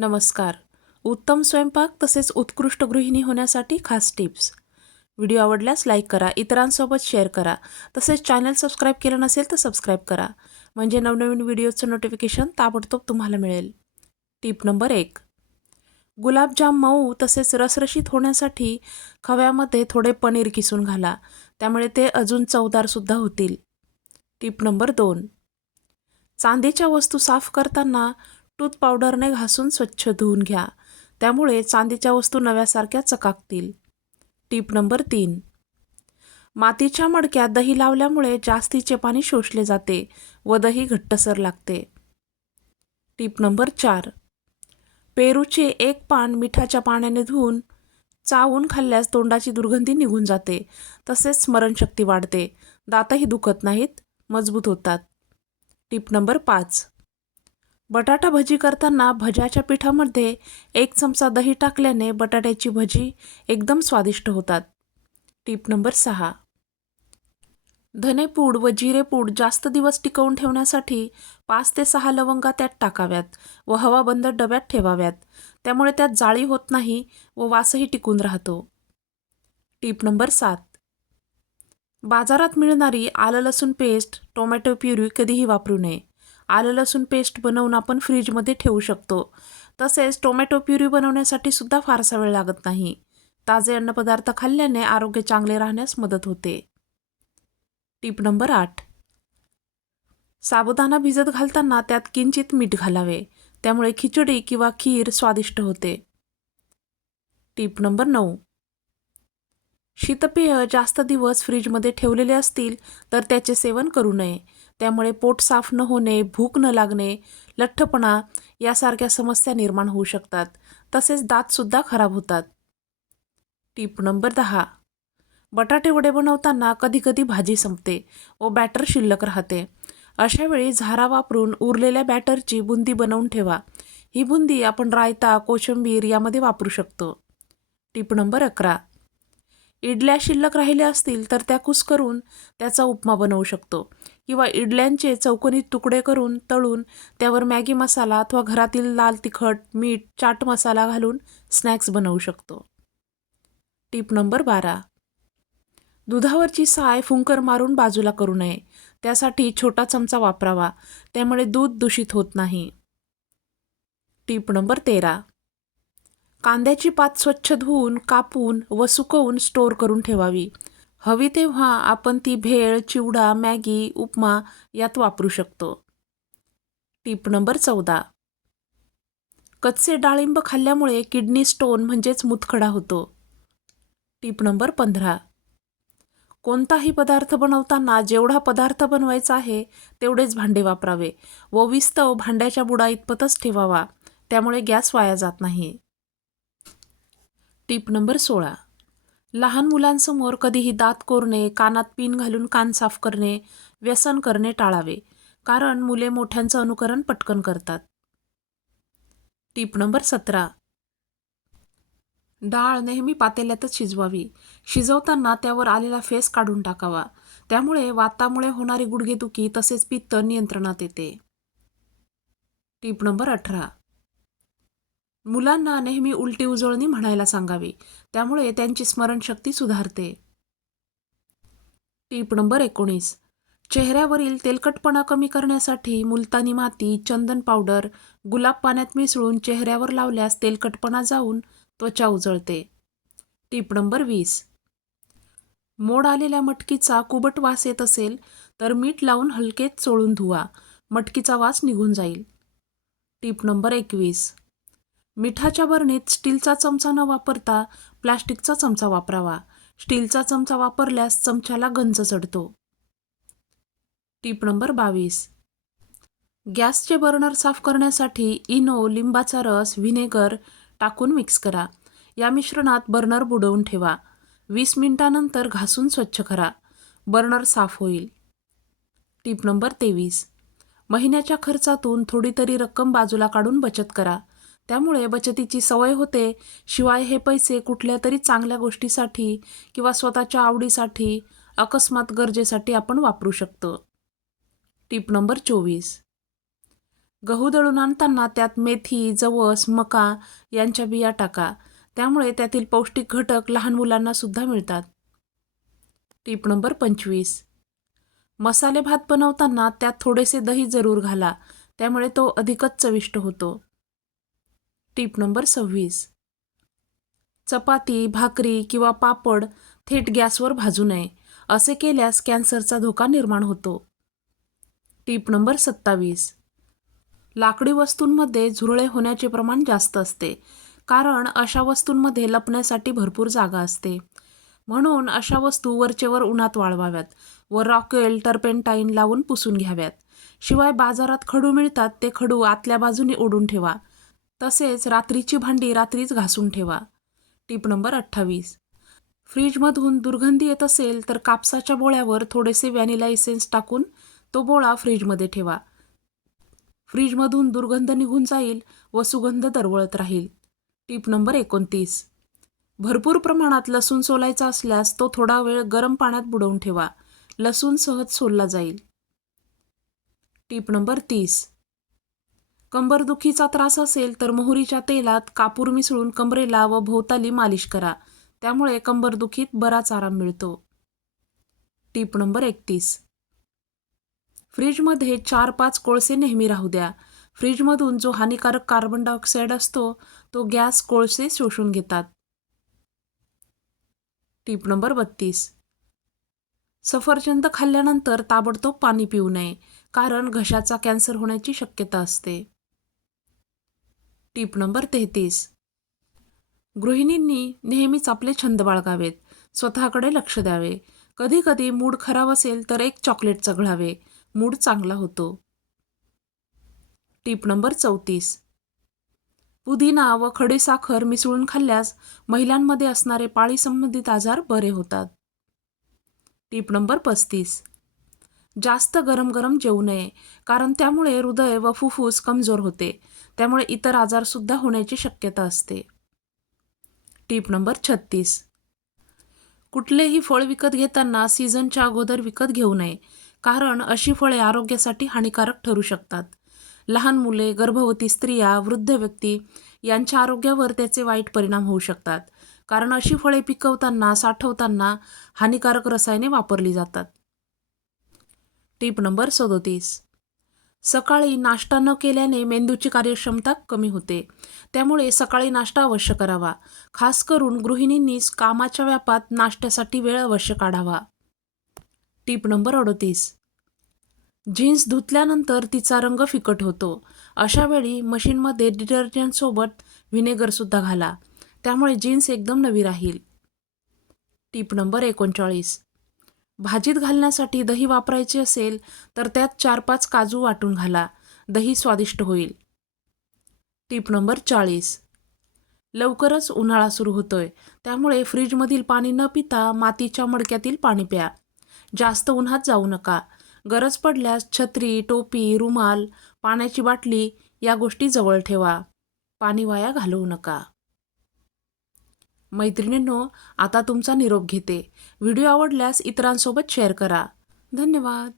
नमस्कार. उत्तम स्वयंपाक तसेच उत्कृष्ट गृहिणी होण्यासाठी खास टिप्स. व्हिडिओ आवडल्यास लाईक करा इतरांसोबत शेअर करा तसेच चॅनल सबस्क्राईब केलं नसेल तर सबस्क्राईब करा. म्हणजे नवनवीन व्हिडिओचं नोटिफिकेशन ताबडतोब तुम्हाला मिळेल. टिप नंबर एक. गुलाबजाम मऊ तसेच रसरशीत होण्यासाठी खव्यामध्ये थोडे पनीर किसून घाला त्यामुळे ते अजून चवदारसुद्धा होतील. टिप नंबर दोन. चांदीच्या वस्तू साफ करताना टूथ पावडरने घासून स्वच्छ धुवून घ्या. त्यामुळे चांदीच्या वस्तू नव्यासारख्या चकाकतील. टीप नंबर तीन. मातीच्या मडक्यात दही लावल्यामुळे जास्तीचे पाणी शोषले जाते व दही घट्टसर लागते. टीप नंबर चार. पेरूचे एक पान मिठाच्या पाण्याने धुवून चावून खाल्ल्यास तोंडाची दुर्गंधी निघून जाते. तसेच स्मरणशक्ती वाढते. दातही दुखत नाहीत मजबूत होतात. टीप नंबर पाच. बटाटा भजी करताना भज्याच्या पिठामध्ये एक चमचा दही टाकल्याने बटाट्याची भजी एकदम स्वादिष्ट होतात. टीप नंबर सहा. धनेपूड व जिरेपूड जास्त दिवस टिकवून ठेवण्यासाठी पाच ते सहा लवंगा त्यात टाकाव्यात व हवाबंद डब्यात ठेवाव्यात. त्यामुळे त्यात जाळी होत नाही व वासही टिकून राहतो. टीप नंबर सात. बाजारात मिळणारी आलं लसूण पेस्ट टोमॅटो प्युरी कधीही वापरू नये. आलं लसूण पेस्ट बनवून आपण फ्रीजमध्ये ठेवू शकतो. तसेच टोमॅटो प्युरी बनवण्यासाठी सुद्धा फारसा वेळ लागत नाही. ताजे अन्नपदार्थ खाल्ल्याने आरोग्य चांगले राहण्यास मदत होते. टीप नंबर आठ. साबुदाणा भिजत घालताना त्यात किंचित मीठ घालावे. त्यामुळे खिचडी किंवा खीर स्वादिष्ट होते. टीप नंबर नऊ. शीतपेय जास्त दिवस फ्रीजमध्ये ठेवलेले असतील तर त्याचे सेवन करू नये. त्यामुळे पोट साफ न होणे भूक न लागणे लठ्ठपणा यासारख्या समस्या निर्माण होऊ शकतात. तसेच दातसुद्धा खराब होतात. टीप नंबर दहा. बटाटे वडे बनवताना कधीकधी भाजी संपते व बॅटर शिल्लक राहते. अशावेळी झारा वापरून उरलेल्या बॅटरची बुंदी बनवून ठेवा. ही बुंदी आपण रायता कोशिंबीर यामध्ये वापरू शकतो. टीप नंबर अकरा. इडल्या शिल्लक राहिल्या असतील तर त्या कुस्करून त्याचा उपमा बनवू शकतो. किंवा इडल्यांचे चौकोनी तुकडे करून तळून त्यावर मॅगी मसाला अथवा घरातील लाल तिखट मीठ चाट मसाला घालून स्नॅक्स बनवू शकतो. टीप नंबर बारा. दुधावरची साय फुंकर मारून बाजूला करू नये. त्यासाठी छोटा चमचा वापरावा. त्यामुळे दूध दूषित होत नाही. टीप नंबर तेरा. कांद्याची पात स्वच्छ धुवून कापून व सुकवून स्टोअर करून ठेवावी. हवी तेव्हा आपण ती भेळ चिवडा मॅगी उपमा यात वापरू शकतो. टीप नंबर चौदा. कच्चे डाळिंब खाल्ल्यामुळे किडनी स्टोन म्हणजेच मुतखडा होतो. टीप नंबर पंधरा. कोणताही पदार्थ बनवताना जेवढा पदार्थ बनवायचा आहे तेवढेच भांडे वापरावे व विस्तव भांड्याच्या बुडा इतपतच ठेवावा त्यामुळे गॅस वाया जात नाही. टीप नंबर सोळा. लहान मुलांसमोर कधीही दात कोरणे कानात पिन घालून कान साफ करणे व्यसन करणे टाळावे कारण मुले मोठ्यांचं अनुकरण पटकन करतात. टीप नंबर सतरा. डाळ नेहमी पातेल्यातच शिजवावी. शिजवताना त्यावर आलेला फेस काढून टाकावा. त्यामुळे वातामुळे होणारी गुडघेदुखी तसेच पित्त नियंत्रणात येते. टीप नंबर अठरा. मुलांना नेहमी उलटी उजळणी म्हणायला सांगावी. त्यामुळे त्यांची स्मरणशक्ती सुधारते. टीप नंबर एकोणीस. चेहऱ्यावरील तेलकटपणा कमी करण्यासाठी मुलतानी माती चंदन पावडर गुलाब पाण्यात मिसळून चेहऱ्यावर लावल्यास तेलकटपणा जाऊन त्वचा उजळते. टीप नंबर वीस. मोड आलेल्या मटकीचा कुबट वास येत असेल तर मीठ लावून हलकेच चोळून धुवा. मटकीचा वास निघून जाईल. टीप नंबर एकवीस. मिठाच्या बरणीत स्टीलचा चमचा न वापरता प्लास्टिकचा चमचा वापरावा. स्टीलचा चमचा वापरल्यास चमच्याला गंज चढतो. टीप नंबर बावीस. गॅसचे बर्नर साफ करण्यासाठी इनो लिंबाचा रस व्हिनेगर टाकून मिक्स करा. या मिश्रणात बर्नर बुडवून ठेवा. वीस मिनिटानंतर घासून स्वच्छ करा. बर्नर साफ होईल. टीप नंबर तेवीस. महिन्याच्या खर्चातून थोडी तरी रक्कम बाजूला काढून बचत करा. त्यामुळे बचतीची सवय होते. शिवाय हे पैसे कुठल्या तरी चांगल्या गोष्टीसाठी किंवा स्वतःच्या आवडीसाठी अकस्मात गरजेसाठी आपण वापरू शकतो. टीप नंबर चोवीस. गहू दळून आणताना त्यात मेथी जवस मका यांच्या बिया टाका. त्यामुळे त्यातील पौष्टिक घटक लहान मुलांना सुद्धा मिळतात. टीप नंबर पंचवीस. मसाले भात बनवताना त्यात थोडेसे दही जरूर घाला. त्यामुळे तो अधिकच चविष्ट होतो. टीप नंबर सव्वीस. चपाती भाकरी किंवा पापड थेट गॅसवर भाजू नये असे केल्यास कॅन्सरचा धोका निर्माण होतो. टीप नंबर सत्तावीस. लाकडी वस्तूंमध्ये झुरळे होण्याचे प्रमाण जास्त असते कारण अशा वस्तूंमध्ये लपण्यासाठी भरपूर जागा असते. म्हणून अशा वस्तू वरचेवर उन्हात वाळवाव्यात व रॉकेल टर्पेंटाईन लावून पुसून घ्याव्यात. शिवाय बाजारात खडू मिळतात ते खडू आतल्या बाजूने ओढून ठेवा. तसेच रात्रीची भांडी रात्रीच घासून ठेवा. टीप नंबर अठ्ठावीस. फ्रीजमधून दुर्गंधी येत असेल तर कापसाच्या बोळ्यावर थोडेसे व्हॅनिला इसेन्स टाकून तो बोळा फ्रीजमध्ये ठेवा. फ्रीजमधून दुर्गंध निघून जाईल व सुगंध दरवळत राहील. टीप नंबर एकोणतीस. भरपूर प्रमाणात लसूण सोलायचा असल्यास तो थोडा वेळ गरम पाण्यात बुडवून ठेवा. लसूण सहज सोलला जाईल. टीप नंबर तीस. कंबरदुखीचा त्रास असेल तर मोहरीच्या तेलात कापूर मिसळून कंबरेला व भोवताली मालिश करा. त्यामुळे कंबरदुखीत बराच आराम मिळतो. टीप नंबर एकतीस. फ्रीजमध्ये चार पाच कोळसे नेहमी राहू द्या. फ्रीजमधून जो हानिकारक कार्बन डायऑक्साईड असतो तो गॅस कोळसे शोषून घेतात. टीप नंबर बत्तीस. सफरचंद खाल्ल्यानंतर ताबडतोब पाणी पिऊ नये कारण घशाचा कॅन्सर होण्याची शक्यता असते. टीप नंबर तेहतीस. गृहिणींनी नेहमीच आपले छंद बाळगावेत. स्वतःकडे लक्ष द्यावे. कधी कधी मूड खराब असेल तर एक चॉकलेट चघळावे. मूड चांगला होतो. टीप नंबर चौतीस. पुदिना व खडीसाखर मिसळून खाल्ल्यास महिलांमध्ये असणारे पाळी संबंधित आजार बरे होतात. टीप नंबर पस्तीस. जास्त गरम गरम जेवू नये कारण त्यामुळे हृदय व फुफ्फुस कमजोर होते. त्यामुळे इतर आजारसुद्धा होण्याची शक्यता असते. टीप नंबर छत्तीस. कुठलेही फळ विकत घेताना सीझनच्या अगोदर विकत घेऊ नये कारण अशी फळे आरोग्यासाठी हानिकारक ठरू शकतात. लहान मुले गर्भवती स्त्रिया वृद्ध व्यक्ती यांच्या आरोग्यावर त्याचे वाईट परिणाम होऊ शकतात कारण अशी फळे पिकवताना साठवताना हानिकारक रसायने वापरली जातात. टीप नंबर सदोतीस. सकाळी नाश्ता न केल्याने मेंदूची कार्यक्षमता कमी होते. त्यामुळे सकाळी नाश्ता अवश्य करावा. खास करून गृहिणींनीच कामाच्या व्यापात नाश्त्यासाठी वेळ अवश्य काढावा. टीप नंबर अडतीस. जीन्स धुतल्यानंतर तिचा रंग फिकट होतो. अशावेळी मशीनमध्ये डिटर्जंटसोबत व्हिनेगरसुद्धा घाला. त्यामुळे जीन्स एकदम नवी राहील. टीप नंबर एकोणचाळीस. भाजीत घालण्यासाठी दही वापरायचे असेल तर त्यात चार पाच काजू वाटून घाला. दही स्वादिष्ट होईल. टीप नंबर चाळीस. लवकरच उन्हाळा सुरू होतोय. त्यामुळे फ्रीजमधील पाणी न पिता मातीच्या मडक्यातील पाणी प्या. जास्त उन्हात जाऊ नका. गरज पडल्यास छत्री टोपी रुमाल पाण्याची बाटली या गोष्टी जवळ ठेवा. पाणी वाया घालवू नका. मैत्रिणींनो आता तुमचा निरोप घेते. व्हिडिओ आवडल्यास इतरांसोबत शेअर करा. धन्यवाद.